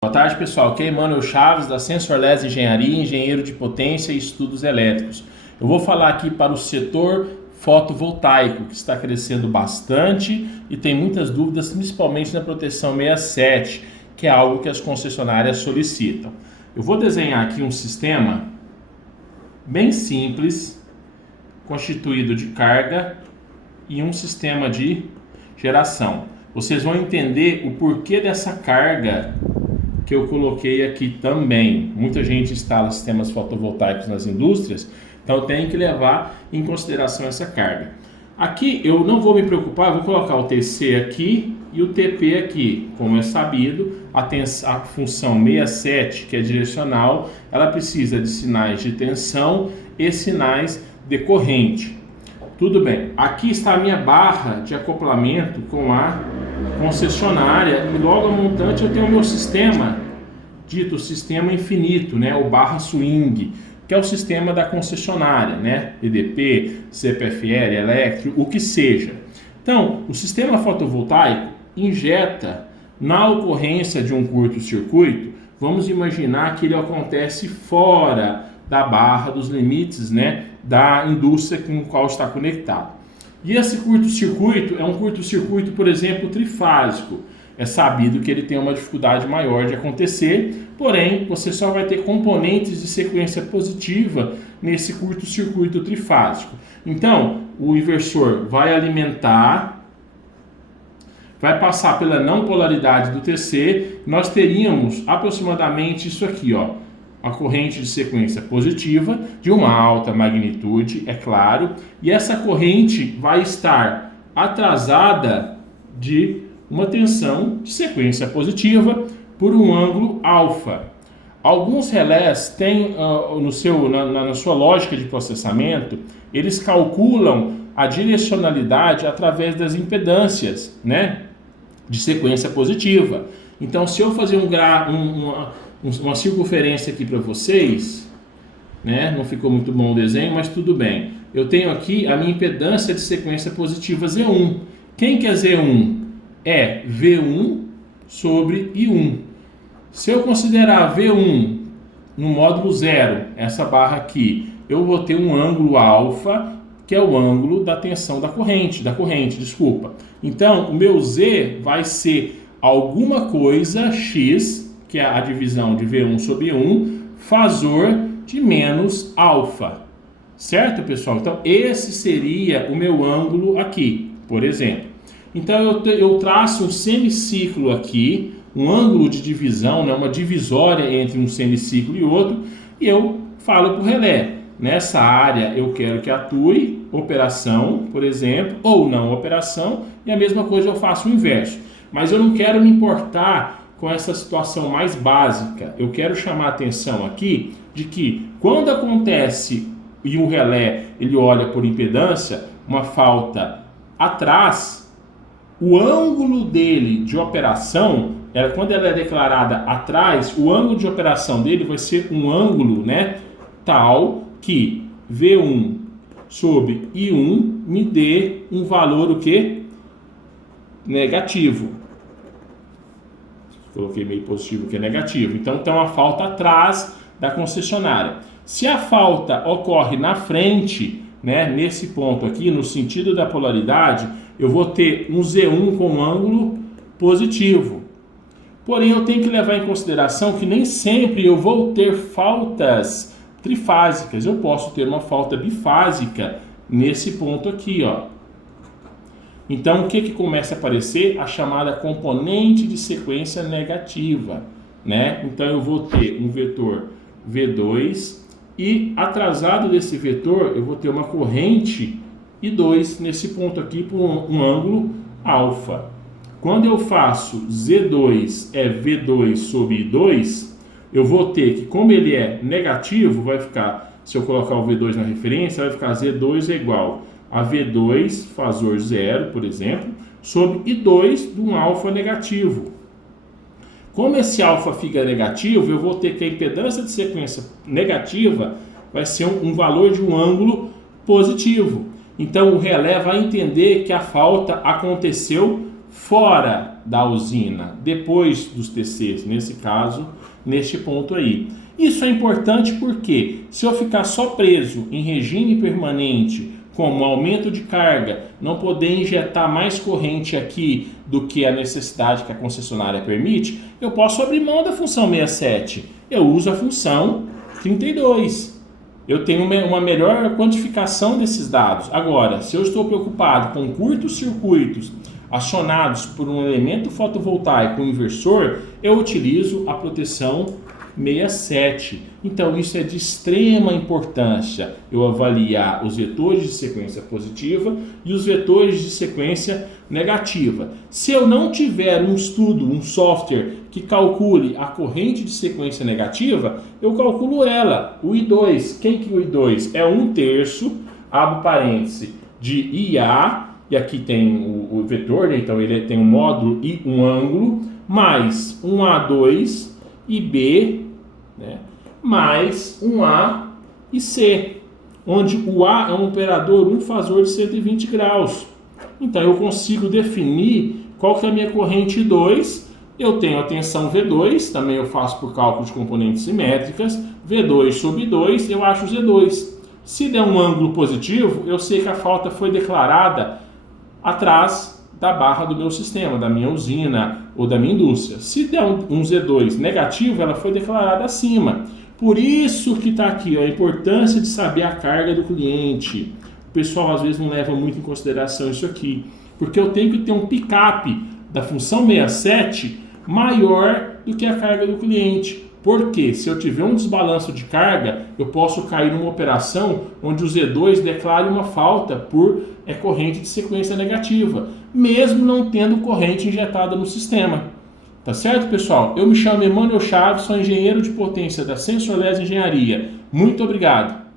Boa tarde, pessoal. Aqui é Emmanuel Chaves, da Sensorless Engenharia, engenheiro de potência e estudos elétricos. Eu vou falar aqui para o setor fotovoltaico, que está crescendo bastante e tem muitas dúvidas, principalmente na proteção 67, que é algo que as concessionárias solicitam. Eu vou desenhar aqui um sistema bem simples, constituído de carga e um sistema de geração. Vocês vão entender o porquê dessa carga que eu coloquei aqui também. Muita gente instala sistemas fotovoltaicos nas indústrias, então tem que levar em consideração essa carga. Aqui eu não vou me preocupar, vou colocar o TC aqui e o TP aqui. Como é sabido, a função 67, que é direcional, ela precisa de sinais de tensão e sinais de corrente. Tudo bem, aqui está a minha barra de acoplamento com a concessionária e logo a montante eu tenho o meu sistema, dito sistema infinito, né, o barra swing, que é o sistema da concessionária, né, EDP, CPFL, Electro, o que seja. Então, o sistema fotovoltaico injeta, na ocorrência de um curto-circuito, vamos imaginar que ele acontece fora da barra dos limites, né, da indústria com a qual está conectado. E esse curto-circuito é um curto-circuito, por exemplo, trifásico. É sabido que ele tem uma dificuldade maior de acontecer, porém, você só vai ter componentes de sequência positiva nesse curto-circuito trifásico. Então, o inversor vai alimentar, vai passar pela não polaridade do TC, nós teríamos aproximadamente isso aqui, ó, a corrente de sequência positiva, de uma alta magnitude, é claro, e essa corrente vai estar atrasada de uma tensão de sequência positiva por um ângulo alfa. Alguns relés têm, na sua lógica de processamento, eles calculam a direcionalidade através das impedâncias, né, de sequência positiva. Então, se eu fazer uma circunferência aqui para vocês, né? Não ficou muito bom o desenho, mas tudo bem. Eu tenho aqui a minha impedância de sequência positiva Z1. Quem que é Z1? É V1 sobre I1. Se eu considerar V1 no módulo 0, essa barra aqui, eu vou ter um ângulo alfa, que é o ângulo da tensão da corrente, desculpa. Então, o meu Z vai ser alguma coisa X, que é a divisão de V1 sobre 1, fazor de menos alfa. Certo, pessoal? Então, esse seria o meu ângulo aqui, por exemplo. Então, eu traço um semiciclo aqui, um ângulo de divisão, né, uma divisória entre um semiciclo e outro, e eu falo para o relé, nessa área eu quero que atue operação, por exemplo, ou não operação, e a mesma coisa eu faço o inverso. Mas eu não quero me importar com essa situação mais básica. Eu quero chamar a atenção aqui de que quando acontece e um relé ele olha por impedância, uma falta atrás, o ângulo dele de operação, quando ela é declarada atrás, o ângulo de operação dele vai ser um ângulo, né, tal que V1 sobre I1 me dê um valor o quê? Negativo. Coloquei meio positivo que é negativo. Então tem uma falta atrás da concessionária. Se a falta ocorre na frente, né, nesse ponto aqui, no sentido da polaridade, eu vou ter um Z1 com ângulo positivo. Porém, eu tenho que levar em consideração que nem sempre eu vou ter faltas trifásicas. Eu posso ter uma falta bifásica nesse ponto aqui, ó. Então, o que começa a aparecer? A chamada componente de sequência negativa, né? Então, eu vou ter um vetor V2 e atrasado desse vetor, eu vou ter uma corrente I2 nesse ponto aqui por um ângulo alfa. Quando eu faço Z2 é V2 sobre I2, eu vou ter que, como ele é negativo, vai ficar, se eu colocar o V2 na referência, vai ficar Z2 é igual a V2 fazor 0, por exemplo, sobre I2 de um alfa negativo. Como esse alfa fica negativo, eu vou ter que a impedância de sequência negativa vai ser um valor de um ângulo positivo. Então o relé vai entender que a falta aconteceu fora da usina, depois dos TCs, nesse caso, neste ponto aí. Isso é importante porque se eu ficar só preso em regime permanente, como aumento de carga, não poder injetar mais corrente aqui do que a necessidade que a concessionária permite, eu posso abrir mão da função 67. Eu uso a função 32. Eu tenho uma melhor quantificação desses dados. Agora, se eu estou preocupado com curtos circuitos acionados por um elemento fotovoltaico inversor, eu utilizo a proteção 67. Então isso é de extrema importância, eu avaliar os vetores de sequência positiva e os vetores de sequência negativa. Se eu não tiver um estudo, um software que calcule a corrente de sequência negativa, eu calculo ela, o I2. Quem que é o I2? É 1/3, abro parêntese, de IA, e aqui tem o vetor, né? Então ele tem um módulo e um ângulo, mais um A2 e B, né? Mais um A e C, onde o A é um operador, um fasor de 120 graus. Então eu consigo definir qual que é a minha corrente 2. Eu tenho a tensão V2, também eu faço por cálculo de componentes simétricas, V2 sobre 2, eu acho Z2. Se der um ângulo positivo, eu sei que a falta foi declarada atrás da barra do meu sistema, da minha usina ou da minha indústria. Se der um Z2 negativo, ela foi declarada acima. Por isso que está aqui ó, a importância de saber a carga do cliente. O pessoal às vezes não leva muito em consideração isso aqui, porque eu tenho que ter um pick-up da função 67 maior do que a carga do cliente. Porque se eu tiver um desbalanço de carga, eu posso cair numa operação onde o Z2 declare uma falta por corrente de sequência negativa, mesmo não tendo corrente injetada no sistema. Tá certo, pessoal? Eu me chamo Emanuel Chaves, sou engenheiro de potência da Sensor Les Engenharia. Muito obrigado!